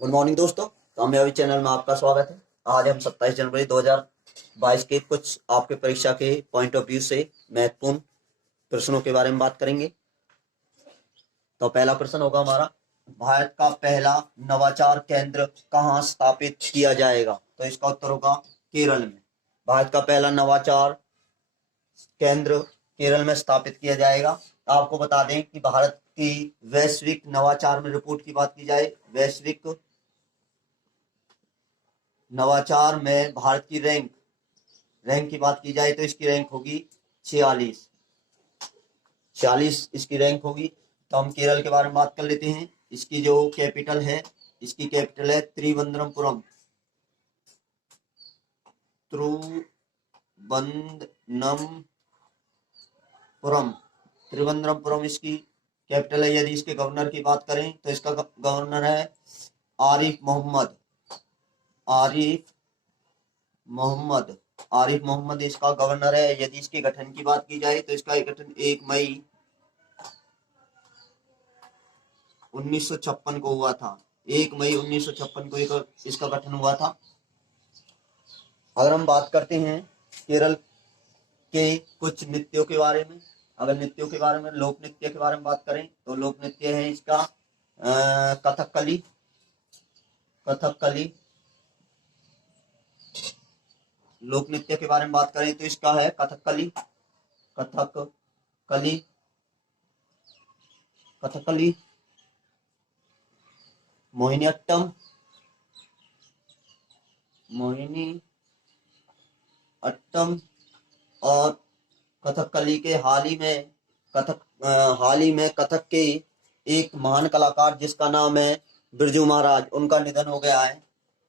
Good morning दोस्तों, कामयाबी channel में आपका स्वागत है। आज हम 27 जनवरी 2022 के कुछ आपके परीक्षा के पॉइंट ऑफ व्यू से महत्वपूर्ण प्रश्नों के बारे में बात करेंगे। तो पहला प्रश्न होगा हमारा, भारत का पहला नवाचार केंद्र कहाँ स्थापित किया जाएगा? तो इसका उत्तर होगा केरल में। भारत का पहला नवाचार केंद्र केरल में स्थापित किया जाएगा। आपको बता दें कि भारत की वैश्विक नवाचार में रिपोर्ट की बात की जाए, वैश्विक नवाचार में भारत की रैंक की बात की जाए तो इसकी रैंक होगी 46 इसकी रैंक होगी। तो हम केरल के बारे में बात कर लेते हैं। इसकी जो कैपिटल है, इसकी कैपिटल है त्रिवंद्रमपुरम। त्रिवंद्रमपुरम इसकी कैपिटल है। यदि इसके गवर्नर की बात करें तो इसका गवर्नर है आरिफ मोहम्मद इसका गवर्नर है। यदि इसके गठन की बात की जाए तो इसका गठन 1 मई 1956 को हुआ था। 1 मई 1956 को इसका गठन हुआ था। अगर हम बात करते हैं केरल के कुछ नृत्यों के बारे में, अगर नृत्यों के बारे में, लोक नृत्य के बारे में बात करें तो लोक नृत्य है इसका कथकली। लोक नृत्य के बारे में बात करें तो इसका है कथकली, मोहिनीअट्टम और कथकली के हाल ही में कथक के एक महान कलाकार जिसका नाम है बिरजू महाराज, उनका निधन हो गया है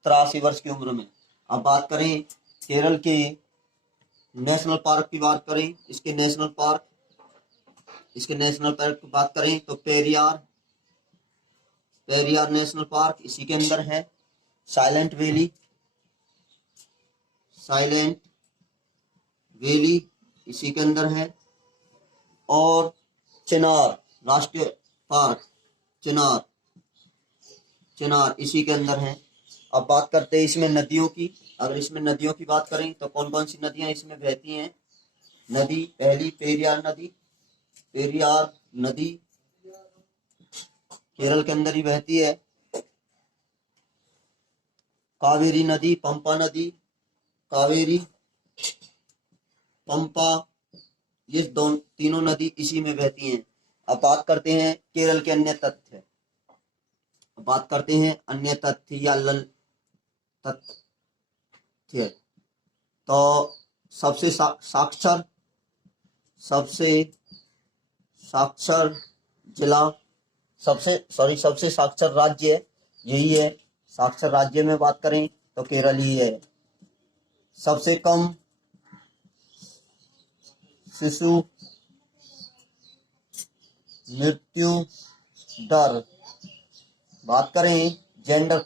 83 वर्ष की उम्र में। अब बात करें केरल के नेशनल पार्क की बात करें, इसके नेशनल पार्क की बात करें तो पेरियार नेशनल पार्क इसी के अंदर है। साइलेंट वैली इसी के अंदर है। और चिनार राष्ट्रीय पार्क, चिनार इसी के अंदर है। अब बात करते हैं इसमें नदियों की। अगर इसमें नदियों की बात करें तो कौन कौन सी नदियां इसमें बहती हैं? नदी पहली पेरियार नदी केरल के अंदर ही बहती है। कावेरी नदी, पंपा, ये तीनों नदी इसी में बहती हैं। अब बात करते हैं केरल के अन्य तथ्य। या तथ्य। तो सबसे साक्षर जिला, सबसे साक्षर राज्य यही है। साक्षर राज्य में बात करें तो केरल ही है। सबसे कम शिशु मृत्यु दर, बात करें जेंडर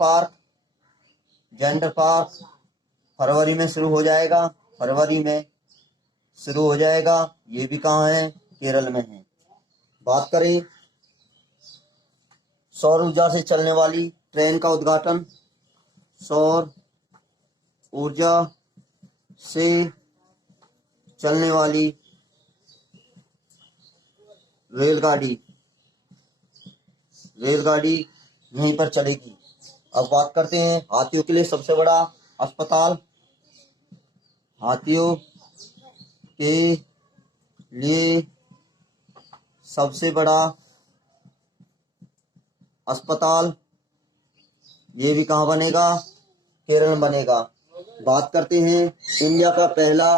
पार्क फरवरी में शुरू हो जाएगा। ये भी कहाँ है? केरल में है। बात करें सौर ऊर्जा से चलने वाली ट्रेन का उद्घाटन, सौर ऊर्जा से चलने वाली रेलगाड़ी यहीं पर चलेगी। अब बात करते हैं हाथियों के लिए सबसे बड़ा अस्पताल। हाथियों के लिए सबसे बड़ा अस्पताल ये भी कहाँ बनेगा? केरल में बनेगा। बात करते हैं इंडिया का पहला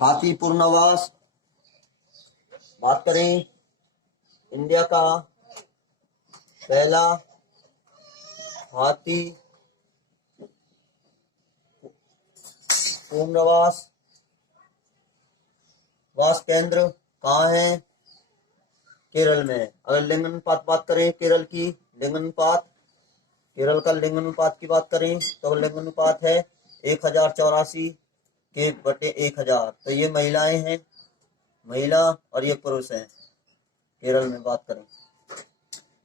हाथी पुनर्वास। बात करें इंडिया का पहला हाथी पुनर्वास केंद्र कहाँ है? केरल में। अगर लिंग अनुपात बात करें केरल का लिंग अनुपात की बात करें तो लिंग अनुपात है 1084 के बटे 1000। तो ये महिलाएं हैं, महिला और ये पुरुष हैं। केरल में बात करें,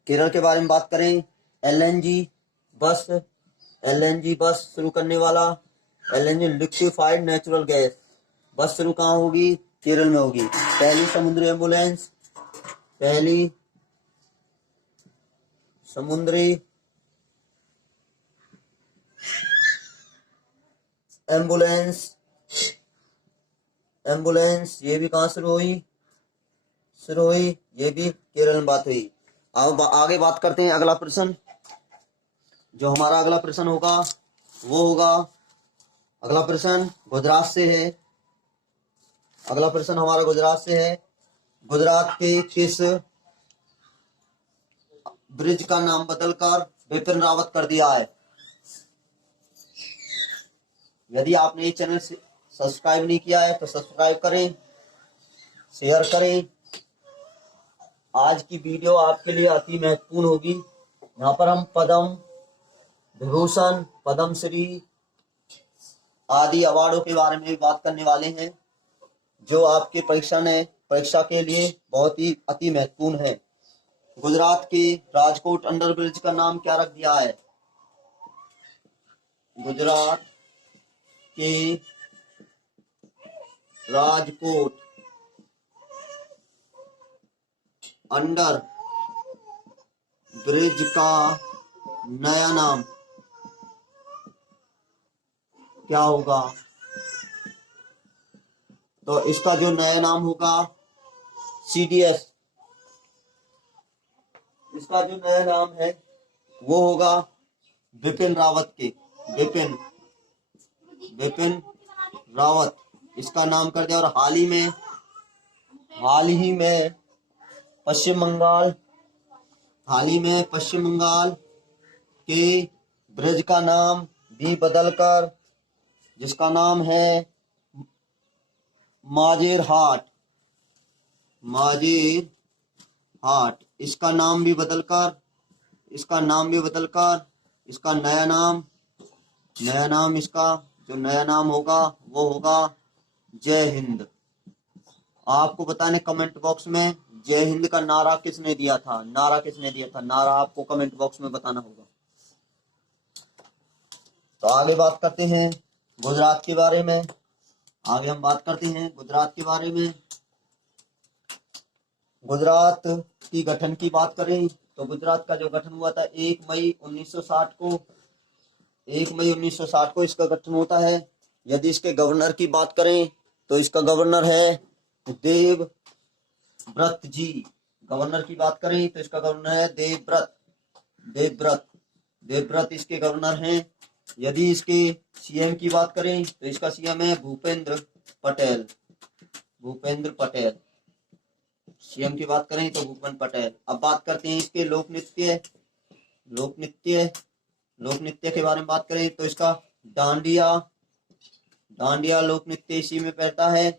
केरल के बारे में बात करें एलएनजी बस, एलएनजी बस शुरू करने वाला, एलएनजी लिक्विफाइड नेचुरल गैस बस शुरू कहाँ होगी? केरल में होगी। पहली समुद्री एम्बुलेंस, पहली समुद्री एम्बुलेंस, एम्बुलेंस ये भी कहाँ शुरू हुई? ये भी केरल में बात हुई। अब आगे बात करते हैं। अगला प्रश्न, जो हमारा अगला प्रश्न होगा वो होगा, अगला प्रश्न गुजरात से है। अगला प्रश्न हमारा गुजरात से है। गुजरात के किस ब्रिज का नाम बदलकर बिपिन रावत कर दिया है? यदि आपने ये चैनल सब्सक्राइब नहीं किया है तो सब्सक्राइब करें, शेयर करें। आज की वीडियो आपके लिए अति महत्वपूर्ण होगी। यहाँ पर हम पद्म विभूषण, पद्मश्री आदि अवार्डों के बारे में बात करने वाले हैं, जो आपके परीक्षा के लिए बहुत ही अति महत्वपूर्ण है। गुजरात के राजकोट अंडर ब्रिज का नाम क्या रख दिया है? गुजरात के राजकोट अंडर ब्रिज का नया नाम क्या होगा? तो इसका जो नया नाम होगा CDS, इसका जो नया नाम है वो होगा बिपिन रावत के, बिपिन रावत इसका नाम कर दिया। और हाल ही में पश्चिम बंगाल के ब्रिज का नाम भी बदलकर, जिसका नाम है माजेर हाट, इसका नाम भी बदलकर इसका नया नाम इसका जो नया नाम होगा वो होगा जय हिंद। आपको बताने कमेंट बॉक्स में जय हिंद का नारा किसने दिया था? नारा आपको कमेंट बॉक्स में बताना होगा। तो आगे बात करते हैं गुजरात के बारे में। गुजरात की गठन की बात करें तो गुजरात का जो गठन हुआ था 1 मई 1960 को इसका गठन होता है। यदि इसके गवर्नर की बात करें तो इसका गवर्नर है देवव्रत जी। देवव्रत इसके गवर्नर हैं। यदि इसके सीएम की बात करें तो इसका सीएम है भूपेंद्र पटेल। सीएम की बात करें तो भूपेंद्र पटेल। अब बात करते हैं इसके लोक नृत्य के बारे में बात करें तो इसका डांडिया लोक नृत्य इसी में पड़ता है।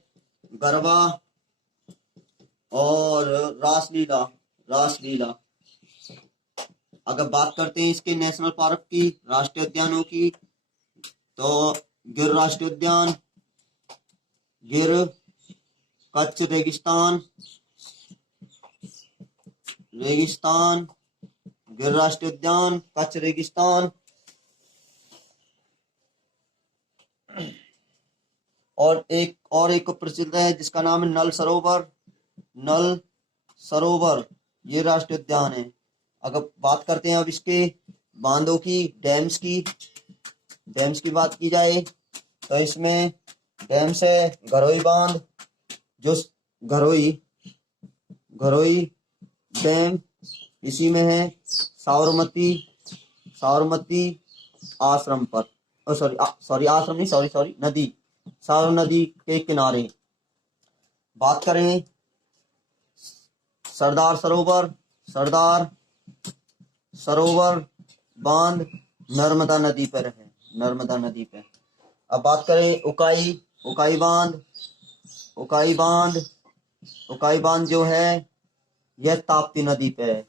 गरबा और रासलीला। अगर बात करते हैं इसके नेशनल पार्क की, राष्ट्रीय उद्यानों की, तो गिर राष्ट्रीय उद्यान, गिर कच्छ रेगिस्तान, गिर राष्ट्रीय उद्यान, कच्छ रेगिस्तान, और एक प्रसिद्ध है जिसका नाम है नल सरोवर, ये राष्ट्रीय उद्यान है। अगर बात करते हैं अब इसके बांधों की, डैम्स की बात की जाए तो इसमें डैम्स है घरोई बांध, जो घरोई डैम इसी में है। साबरमती आश्रम पर, नदी, साबरमती नदी के किनारे। बात करें सरदार सरोवर बांध नर्मदा नदी पर है, अब बात करें उकाई बांध जो है यह ताप्ती नदी पे है,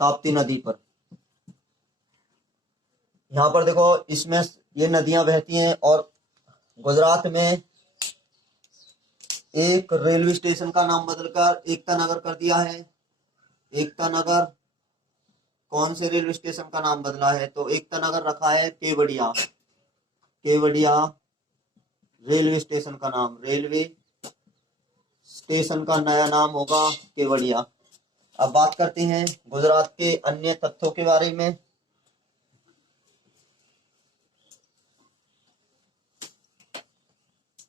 ताप्ती नदी पर। यहाँ पर देखो इसमें ये नदियां बहती हैं। और गुजरात में एक रेलवे स्टेशन का नाम बदलकर एकता नगर कर दिया है। एकता नगर कौन से रेलवे स्टेशन का नाम बदला है? तो एकता नगर रखा है केवड़िया। केवड़िया रेलवे स्टेशन का नाम, रेलवे स्टेशन का नया नाम होगा केवड़िया। अब बात करते हैं गुजरात के अन्य तथ्यों के बारे में।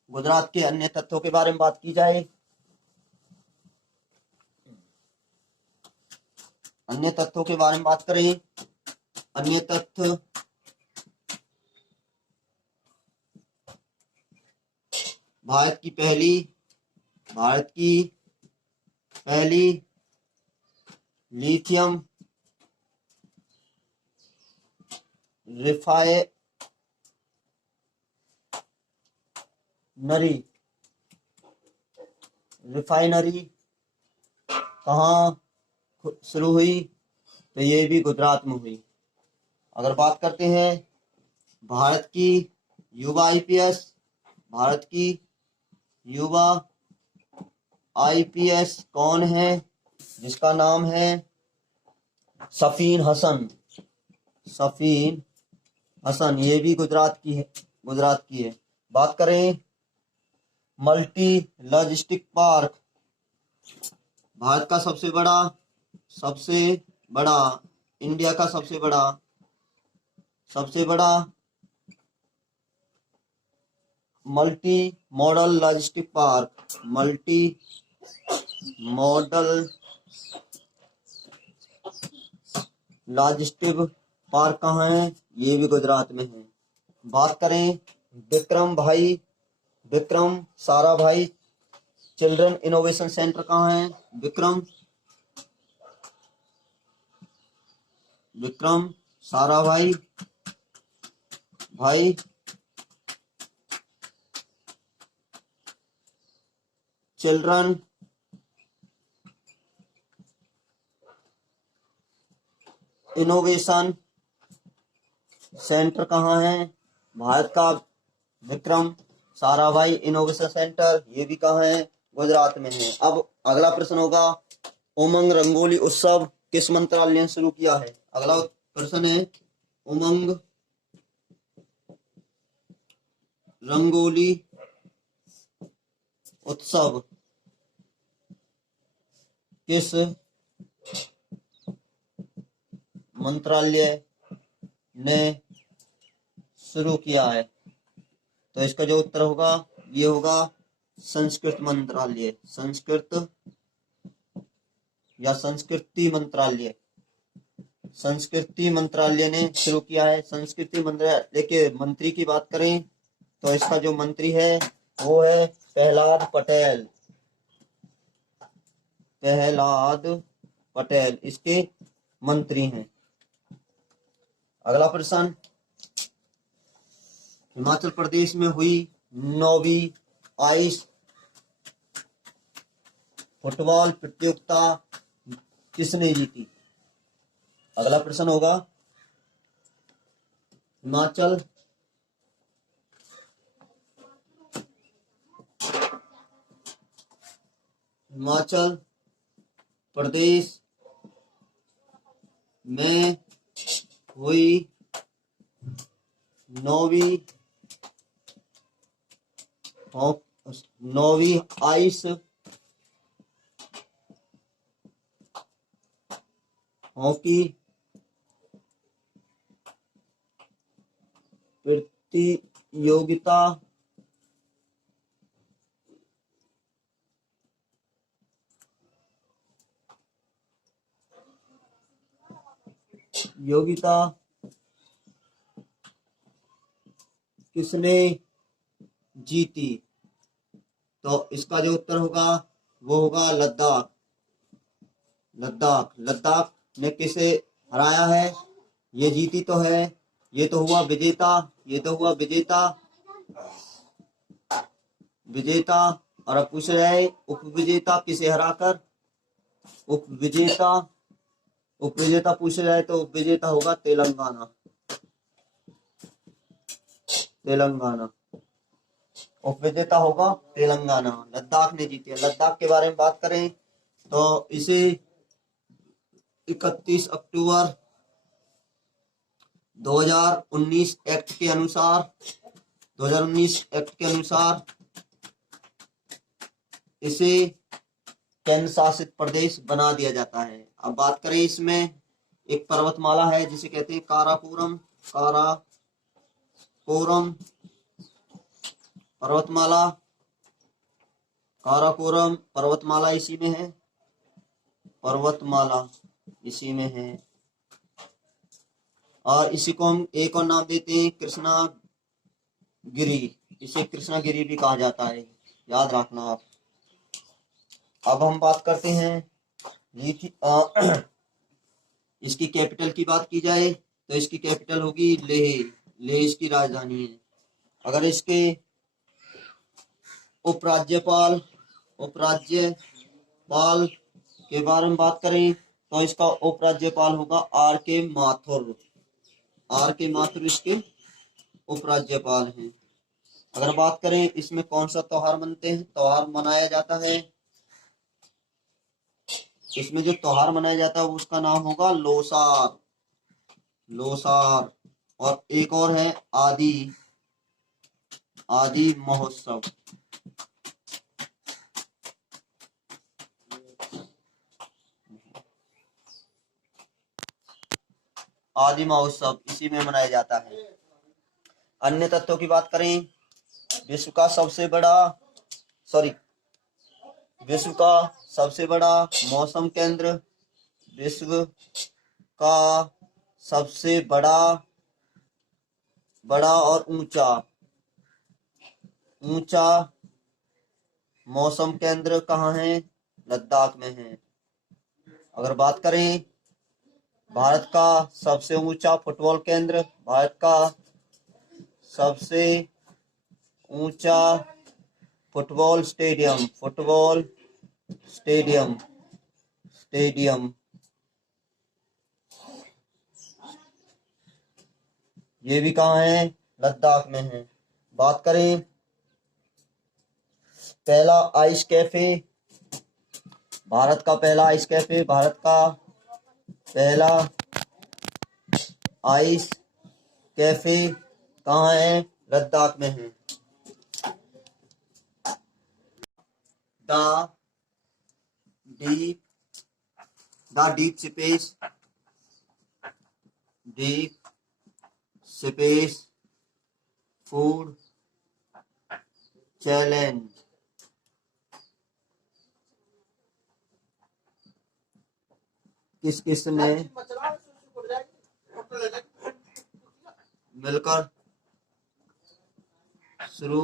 गुजरात के अन्य तथ्यों के बारे में बात की जाए, अन्य तथ्यों के बारे में बात करें। अन्य तथ्य, भारत की पहली लिथियम रिफाइनरी कहाँ शुरू हुई? तो ये भी गुजरात में हुई। अगर बात करते हैं भारत की युवा आईपीएस कौन है? जिसका नाम है सफीन हसन, ये भी गुजरात की है। बात करें मल्टी लॉजिस्टिक पार्क, भारत का सबसे बड़ा इंडिया का सबसे बड़ा multi modal logistic park, multi modal logistic park कहाँ है? ये भी गुजरात में है। बात करें Vikram Sarabhai children innovation centre कहाँ है? Vikram Sarabhai children innovation centre कहाँ है? भारत का विक्रम साराभाई इनोवेशन सेंटर, ये भी कहाँ है? गुजरात में है। अब अगला प्रश्न होगा, उमंग रंगोली उत्सव किस मंत्रालय ने शुरू किया है? अगला प्रश्न है, उमंग रंगोली उत्सव किस मंत्रालय ने शुरू किया है? तो इसका जो उत्तर होगा ये होगा संस्कृत मंत्रालय, संस्कृति मंत्रालय ने शुरू किया है। संस्कृति मंत्रालय के मंत्री की बात करें तो इसका जो मंत्री है वो है प्रहलाद पटेल इसके मंत्री हैं। अगला प्रश्न, हिमाचल प्रदेश में हुई 9वीं आइस फुटबॉल प्रतियोगिता किसने जीती? अगला प्रश्न होगा, हिमाचल प्रदेश में हुई 9वीं आइस हॉकी प्रतियोगिता किसने जीती? तो इसका जो उत्तर होगा वो होगा लद्दाख ने किसे हराया है? ये जीती तो है, ये तो हुआ विजेता और अब पूछ रहे हैं उपविजेता किसे हराकर? उपविजेता पूछ रहा है तो उपविजेता होगा तेलंगाना। उपविजेता होगा तेलंगाना। लद्दाख ने जीती है। लद्दाख के बारे में बात करें तो इसे 31 अक्टूबर 2019 एक्ट के अनुसार 2019 एक्ट के अनुसार इसे केंद्र शासित प्रदेश बना दिया जाता है। अब बात करें, इसमें एक पर्वतमाला है जिसे कहते हैं काराकोरम पर्वतमाला। काराकोरम पर्वतमाला इसी में है, पर्वतमाला इसी में है। और इसी को हम एक और नाम देते हैं कृष्णागिरी, इसे कृष्णागिरी भी कहा जाता है, याद रखना आप। अब हम बात करते हैं इसकी कैपिटल की बात की जाए तो इसकी कैपिटल होगी लेह। लेह इसकी राजधानी है। अगर इसके उपराज्यपाल के बारे में बात करें तो इसका उपराज्यपाल होगा आर के माथुर इसके उपराज्यपाल हैं। अगर बात करें इसमें कौन सा त्योहार मनाया जाता है, इसमें जो त्योहार मनाया जाता है उसका नाम होगा लोसार। और एक और है आदि महोत्सव। आदि महोत्सव इसी में मनाया जाता है। अन्य तत्वों की बात करें, विश्व का सबसे बड़ा मौसम केंद्र, विश्व का सबसे बड़ा और ऊंचा मौसम केंद्र कहाँ है? लद्दाख में है। अगर बात करें भारत का सबसे ऊंचा फुटबॉल केंद्र, भारत का सबसे ऊंचा फुटबॉल स्टेडियम ये भी कहाँ है? लद्दाख में है। बात करें पहला आइस कैफे, भारत का पहला आइस कैफे कहाँ है? लद्दाख में है। The deep space food challenge किसने मिलकर शुरू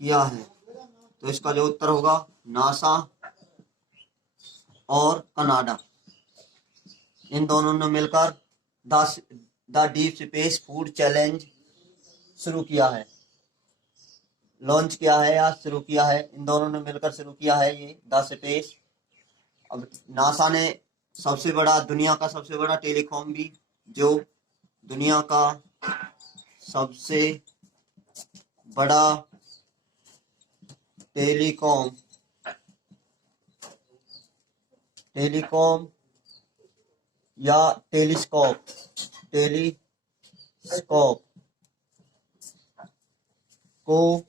किया है? तो इसका जो उत्तर होगा नासा और कनाडा, इन दोनों ने मिलकर the deep space food challenge शुरू किया है, लॉन्च किया है या शुरू किया है। इन दोनों ने मिलकर शुरू किया है ये द स्पेस। अब नासा ने दुनिया का सबसे बड़ा टेलीकॉम भी, जो दुनिया का सबसे बड़ा टेलीकॉम या टेलीस्कोप को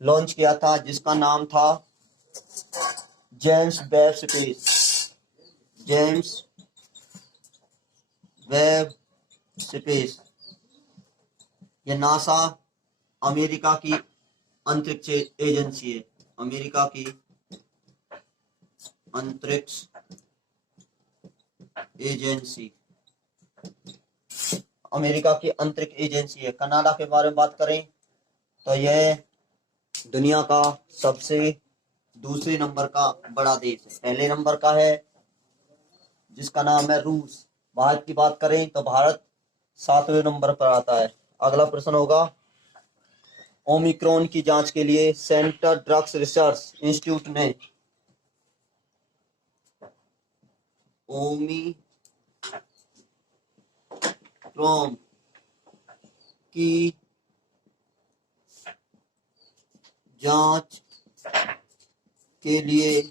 लॉन्च किया था, जिसका नाम था जेम्स वेब स्पेस। ये नासा अमेरिका की अंतरिक्ष एजेंसी है, अमेरिका की अंतरिक्ष एजेंसी है। कनाडा के बारे में बात करें तो यह दुनिया का सबसे दूसरे नंबर का बड़ा देश है। पहले नंबर का है जिसका नाम है रूस। भारत की बात करें तो भारत 7वें नंबर पर आता है। अगला प्रश्न होगा, ओमिक्रॉन की जांच के लिए सेंटर ड्रग्स रिसर्च इंस्टीट्यूट ने ओमिक्रॉन की जांच के लिए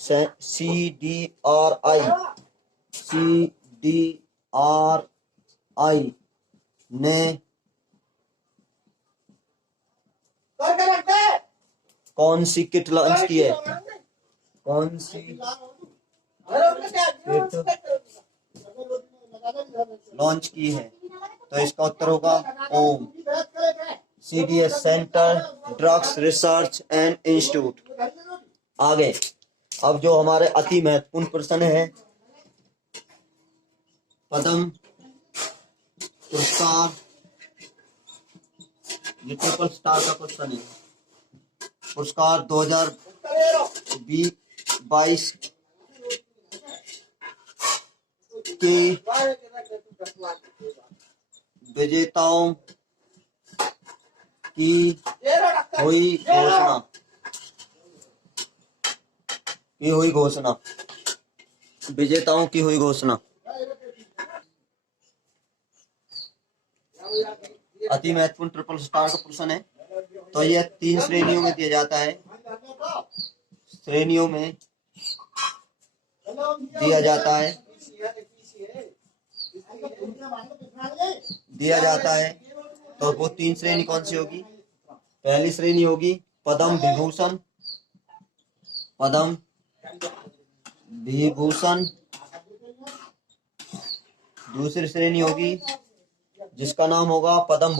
CDRI ने कौन सी किट लॉन्च की है? कौन सी किट लॉन्च की है? तो इसका उत्तर होगा ओम। CDS centre drugs research and institute. आगे अब जो हमारे अति महत्वपूर्ण प्रश्न है, पद्म पुरस्कार, ये ट्रिपल स्टार का क्वेश्चन है। पुरस्कार 2022 के विजेताओं की हुई घोषणा। विजेताओं की हुई घोषणा। अति महत्वपूर्ण ट्रिपल स्टार का प्रश्न है। तो यह 3 श्रेणियों में दिया जाता है। श्रेणियों में दिया जाता है। तो वो 3 श्रेणी कौन सी होगी? पहली श्रेणी होगी पद्म विभूषण। दूसरी श्रेणी होगी जिसका नाम होगा पद्म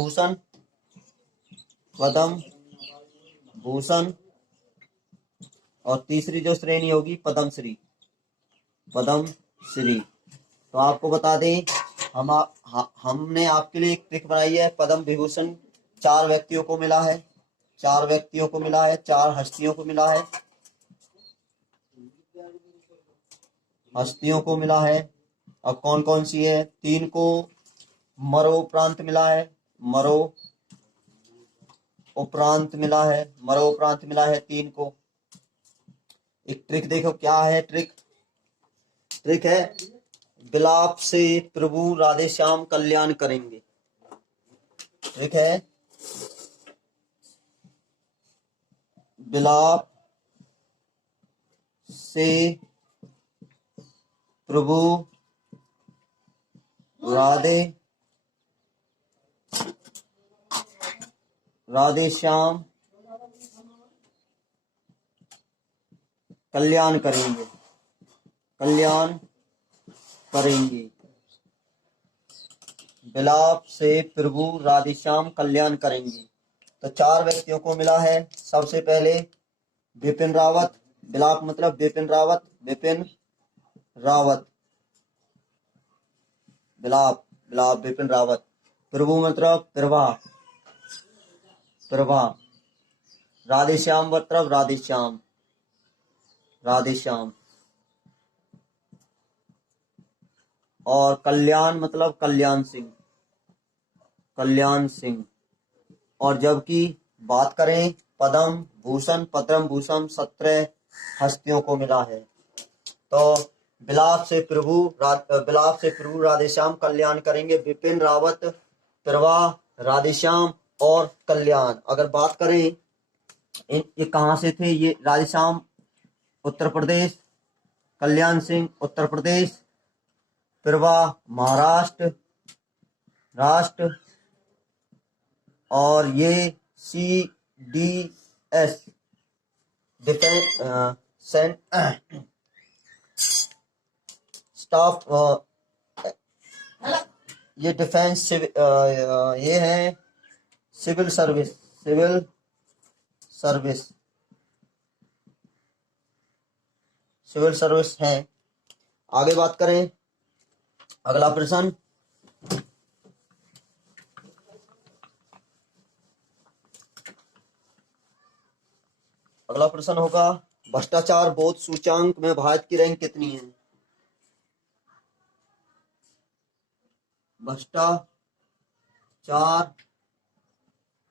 भूषण। और तीसरी जो श्रेणी होगी पद्मश्री। तो आपको बता दें, हमने आपके लिए एक ट्रिक बनाई है। पद्म विभूषण 4 व्यक्तियों को मिला है, 4 हस्तियों को मिला है। अब कौन कौन सी है? 3 को मरणोपरांत मिला है 3 को। एक ट्रिक देखो क्या है। ट्रिक है विलाप से प्रभु राधे श्याम कल्याण करेंगे। ट्रिक है विलाप से प्रभु राधे श्याम कल्याण करेंगे। विलाप से प्रभु राधे श्याम कल्याण करेंगे। तो 4 व्यक्तियों को मिला है। सबसे पहले बिपिन रावत। विलाप मतलब बिपिन रावत। विलाप बिपिन रावत। प्रभु मतलब प्रभा। राधे श्याम मतलब राधे श्याम। और कल्याण मतलब कल्याण सिंह। और जबकि बात करें पद्म भूषण 17 हस्तियों को मिला है। तो विलाप से प्रभु राधेश्याम कल्याण करेंगे। बिपिन रावत, प्रभा, राधेश्याम और कल्याण। अगर बात करें ये कहाँ से थे? ये राधेश्याम उत्तर प्रदेश, कल्याण सिंह उत्तर प्रदेश, प्रभा महाराष्ट्र और ये CDS डिफेंस स्टाफ, ये डिफेंस ये है सिविल सर्विस है। आगे बात करें अगला प्रश्न। अगला प्रश्न होगा भ्रष्टाचार बोध सूचांक में भारत की रैंक कितनी है? भ्रष्टाचार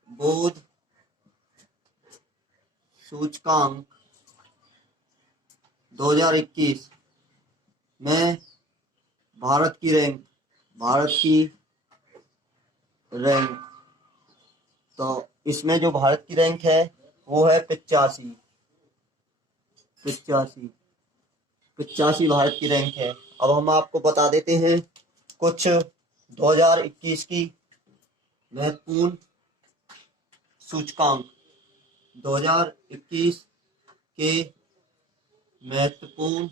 बोध सूचकांक 2021 में भारत की रैंक। तो इसमें जो भारत की रैंक है वो है 85। 85 भारत की रैंक है। अब हम आपको बता देते हैं कुछ 2021 की महत्वपूर्ण सूचकांक। 2021 के महत्वपूर्ण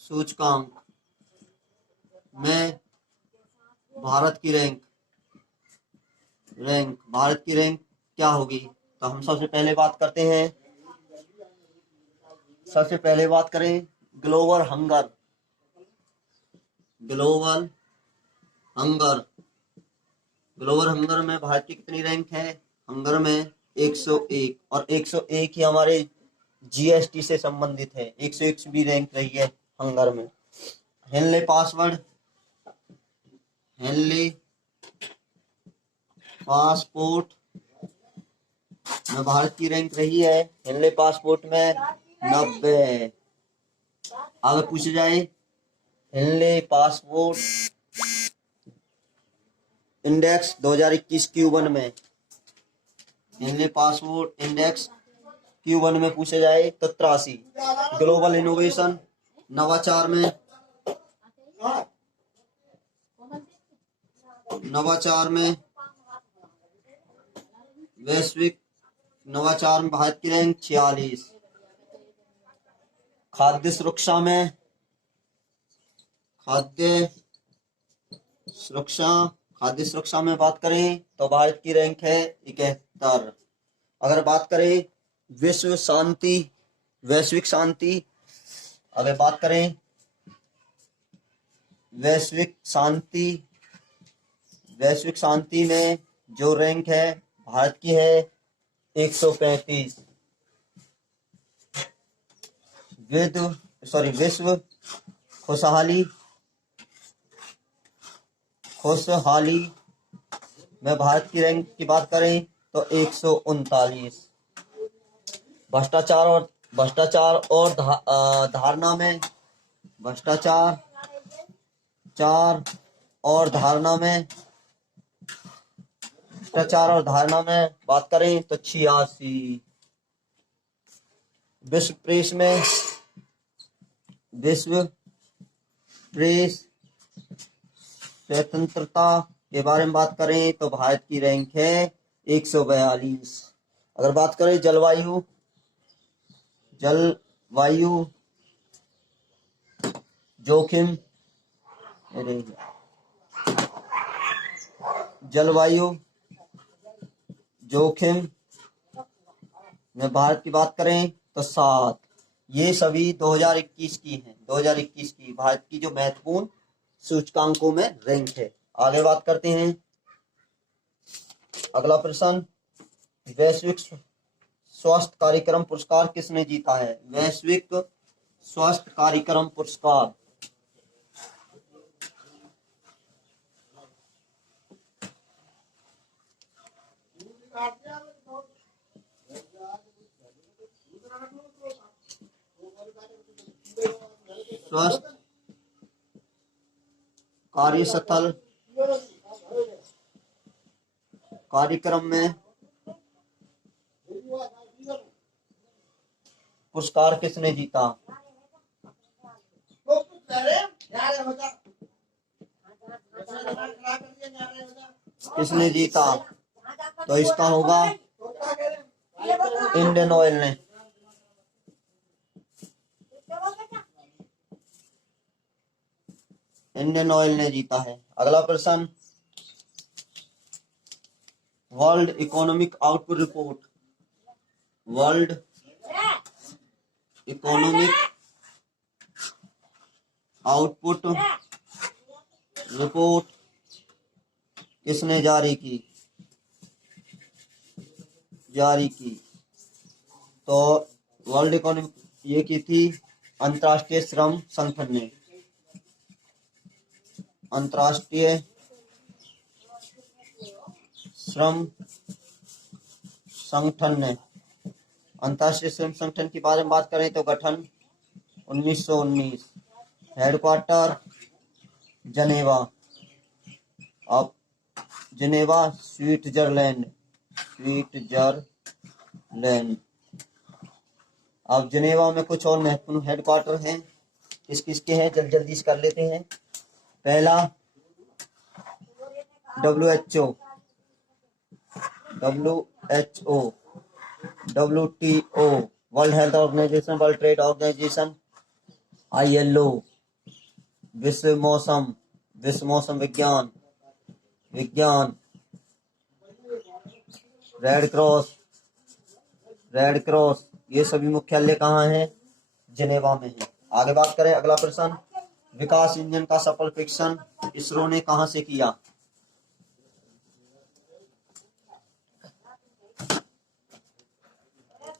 सूचकांक में भारत की रैंक क्या होगी। तो हम सबसे पहले बात करते हैं, सबसे पहले बात करें ग्लोबल हंगर में भारत की कितनी रैंक है। हंगर में 101, और 101 ही हमारे जीएसटी से संबंधित है। 101 भी रैंक रही है हंगर में। हेनले पासपोर्ट में भारत की रैंक रही है। हेनले पासपोर्ट में 90। अगर पूछे जाए हेनले पासपोर्ट इंडेक्स 2021 Q1 में, हेनले पासपोर्ट इंडेक्स Q1 में पूछे जाए तो 83। ग्लोबल इनोवेशन नवाचार में वैश्विक नवाचार में भारत की रैंक 46। खाद्य सुरक्षा में बात करें तो भारत की रैंक है 71। अगर बात करें वैश्विक शांति में जो रैंक है भारत की है 135। विश्व खुशहाली में भारत की रैंक की बात करें तो 139। भ्रष्टाचार और धारणा में बात करें तो 86। विश्व प्रेस स्वतंत्रता के बारे में बात करें तो भारत की रैंक है 142। अगर बात करें जलवायु जोखिम में भारत की बात करें तो 7। ये सभी 2021 की हैं। 2021 की भारत की जो महत्वपूर्ण सूचकांकों में रैंक है। आगे बात करते हैं। अगला प्रश्न, वैश्विक स्वास्थ्य कार्यक्रम पुरस्कार किसने जीता है। वैश्विक स्वास्थ्य कार्यक्रम पुरस्कार स्वास्थ्य कार्यस्थल कार्यक्रम में पुरस्कार किसने जीता। किसने जीता तो इसका होगा इंडियन ऑयल ने। जीता है। अगला प्रश्न, वर्ल्ड इकोनॉमिक आउटपुट रिपोर्ट किसने जारी की। तो वर्ल्ड इकोनॉमिक ये की थी अंतर्राष्ट्रीय श्रम संगठन ने। अंतर्राष्ट्रीय श्रम संगठन के बारे में बात करें तो गठन 1919। हेडक्वार्टर जनेवा स्विट्जरलैंड। अब जिनेवा में कुछ और महत्वपूर्ण हेडक्वार्टर हैं, किस किस के हैं, जल्दी से कर लेते हैं। पहला WHO, WTO world health organization, world trade organization, ILO विश्व मौसम विज्ञान, रेड क्रॉस, ये सभी मुख्यालय कहाँ हैं? जिनेवा में है। आगे बात करें, अगला प्रश्न, विकास इंजन का सफल परीक्षण इसरो ने कहां से किया?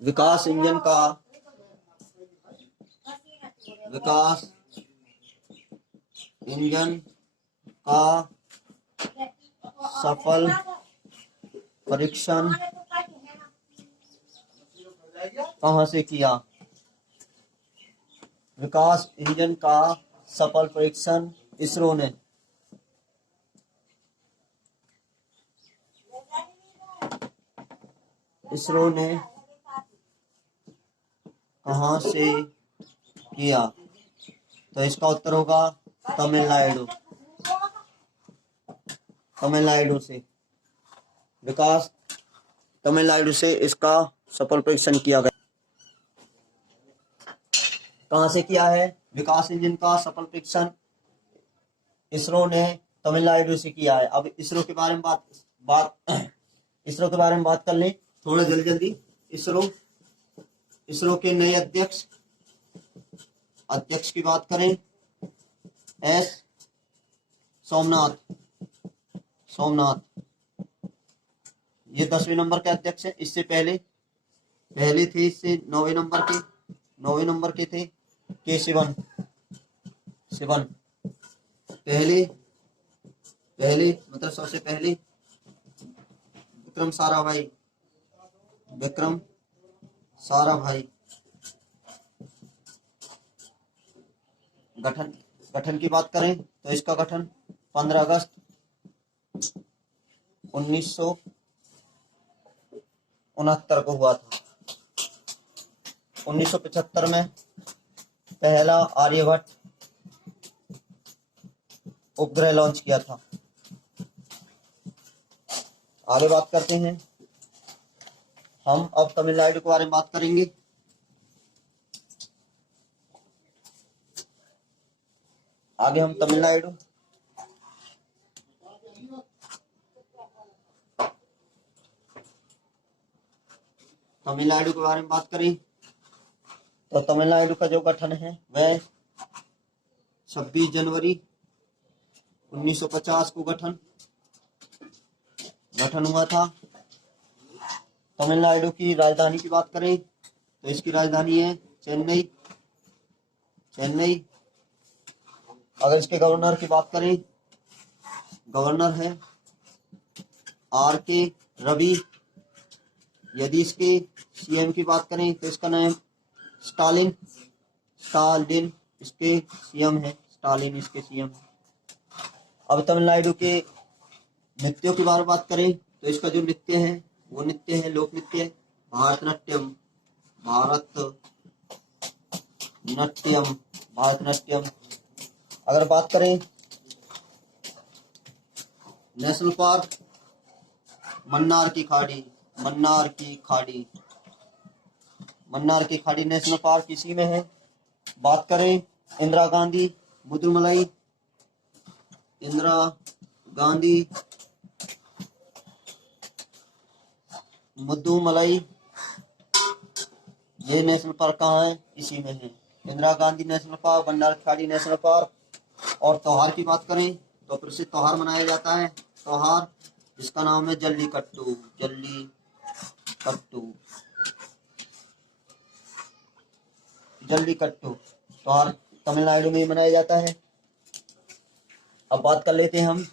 विकास इंजन का सफल परीक्षण कहां से किया? विकास इंजन का सफल परीक्षण इसरो ने कहां से किया? तो इसका उत्तर होगा तमिलनाडु से। तमिलनाडु से इसका सफल परीक्षण किया गया। कहां से किया है विकास इंजन का सफल परीक्षण? इसरो ने तमिलनाडु से किया है। अब इसरो के बारे में बात कर लें थोड़ा जल्दी। इसरो के नए अध्यक्ष की बात करें, एस सोमनाथ, ये 10वें नंबर के अध्यक्ष है। इससे पहले थे, इससे 9वें नंबर के थे के शिवन। पहले मतलब सबसे पहले विक्रम साराभाई। गठन की बात करें तो इसका गठन 15 अगस्त 1969 को हुआ था। 1975 में पहला आर्यभट्ट उपग्रह लॉन्च किया था। आगे बात करते हैं हम, अब तमिलनाडु के बारे में बात करेंगे। आगे हम तमिलनाडु के बारे में बात करें तो तमिलनाडु का जो गठन है वह 26 जनवरी 1950 को गठन हुआ था। तमिलनाडु की राजधानी की बात करें तो इसकी राजधानी है चेन्नई। अगर इसके गवर्नर की बात करें, गवर्नर है RK रवि। यदि इसके CM की बात करें तो इसका नाम स्टालिन इसके CM है। अब तमिलनाडु के नृत्यों के बारे में बात करें तो इसका जो नृत्य है वो नृत्य है लोक नृत्य भारतनाट्यम। अगर बात करें नेशनल पार्क मन्नार की खाड़ी नेशनल पार्क इसी में है। बात करें इंदिरा गांधी मुद्दुमलाई, ये नेशनल पार्क कहाँ है? इसी में है। इंदिरा गांधी नेशनल पार्क, मन्नार की खाड़ी नेशनल पार्क। और त्योहार की बात करें तो प्रसिद्ध त्योहार मनाया जाता है जिसका नाम है जल्लीकट्टू। त्योहार तमिलनाडु में ही मनाया जाता है। अब बात कर लेते हैं हम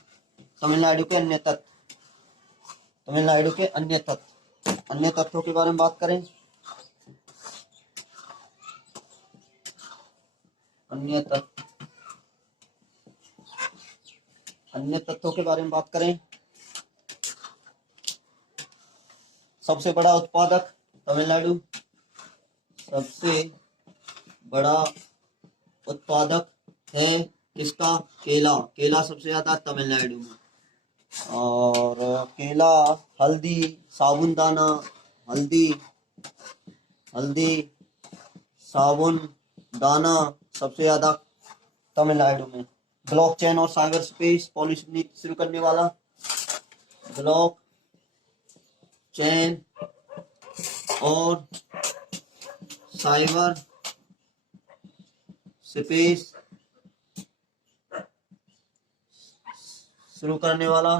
तमिलनाडु के अन्य तत्वों के बारे में बात करें। अन्य तत्वों के बारे में बात करें, सबसे बड़ा उत्पादक तमिलनाडु सबसे बड़ा उत्पादक है किसका? केला। केला सबसे ज्यादा तमिलनाडु में। और केला, हल्दी, साबुन दाना, हल्दी साबुन दाना सबसे ज्यादा तमिलनाडु में। ब्लॉकचेन और साइबर स्पेस पॉलिसी नीति शुरू करने वाला, ब्लॉक चेन और साइबर स्पेस शुरू करने वाला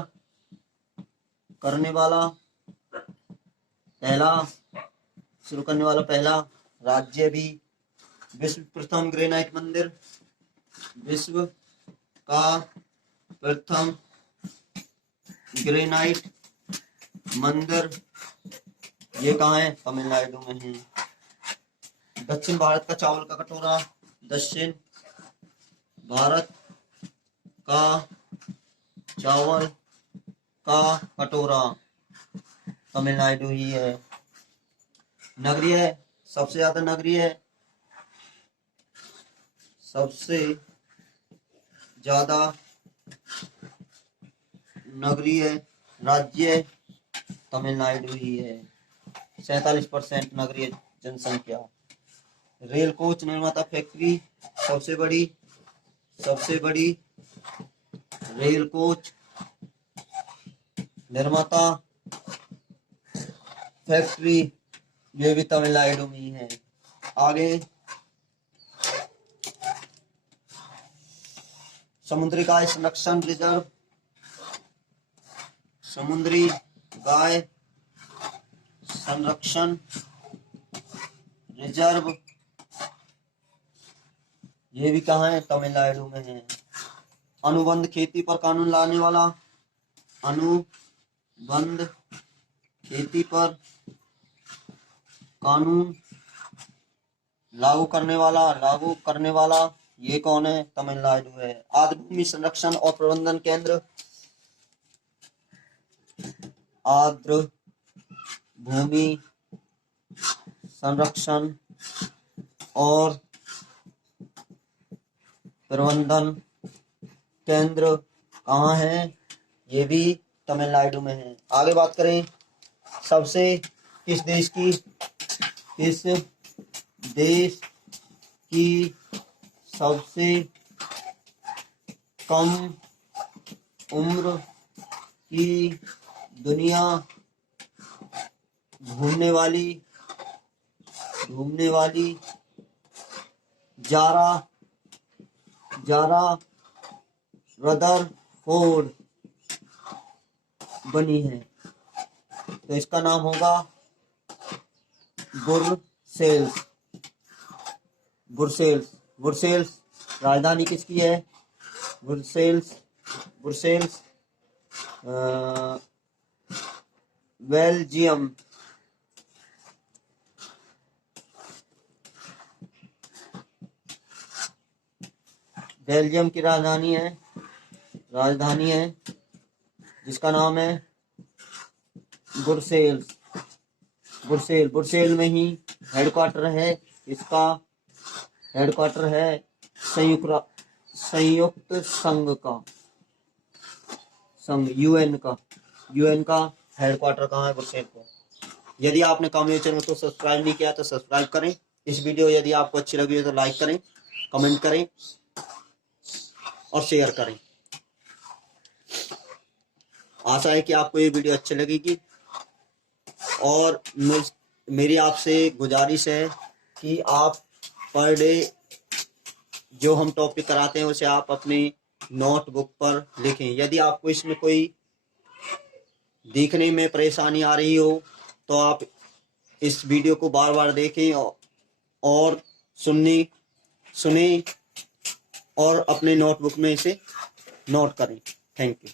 पहला राज्य भी। विश्व प्रथम ग्रेनाइट मंदिर, विश्व का प्रथम ग्रेनाइट मंदिर ये कहाँ है? तमिलनाडु में है। दक्षिण भारत का चावल का कटोरा, दक्षिण भारत का चावल का कटोरा तमिलनाडु ही है। नगरीय, सबसे ज्यादा नगरीय राज्य तमिलनाडु ही है। 47% नगरीय जनसंख्या। रेल कोच निर्माता फैक्ट्री, सबसे बड़ी रेल कोच निर्माता फैक्ट्री ये भी तमिलनाडु में ही है। आगे समुद्री गाय संरक्षण रिजर्व, समुद्री गाय संरक्षण रिजर्व ये भी कहाँ है? तमिलनाडु में है। अनुबंध खेती पर कानून लाने वाला, अनुबंध खेती पर कानून लागू करने वाला ये कौन है? तमिलनाडु है। आर्द्र भूमि संरक्षण और प्रबंधन केंद्र, आर्द्र भूमि संरक्षण और प्रबंधन केंद्र कहाँ है? ये भी तमिलनाडु में है। आगे बात करें किस देश की सबसे कम उम्र की दुनिया घूमने वाली जारा रदरफोर्ड बनी है, तो इसका नाम होगा ब्रुसेल्स। राजधानी किसकी है? Brussels Belgium. बेल्जियम की राजधानी है जिसका नाम है ब्रुसेल में ही हेडक्वार्टर है। इसका हेडक्वार्टर है संयुक्त संघ यूएन का हेडक्वार्टर कहाँ है? ब्रुसेल को। यदि आपने कामयाबी चैनल को सब्सक्राइब नहीं किया तो सब्सक्राइब करें। इस वीडियो यदि आपको अच्छी लगी हो तो लाइक करें, कमेंट करें और शेयर करें। आशा है कि आपको ये वीडियो अच्छी लगेगी और मेरी आपसे गुजारिश है कि आप पर डे जो हम टॉपिक कराते हैं उसे आप अपनी नोटबुक पर लिखें। यदि आपको इसमें कोई देखने में परेशानी आ रही हो तो आप इस वीडियो को बार बार देखें और सुने और अपने नोटबुक में इसे नोट करें। Thank you.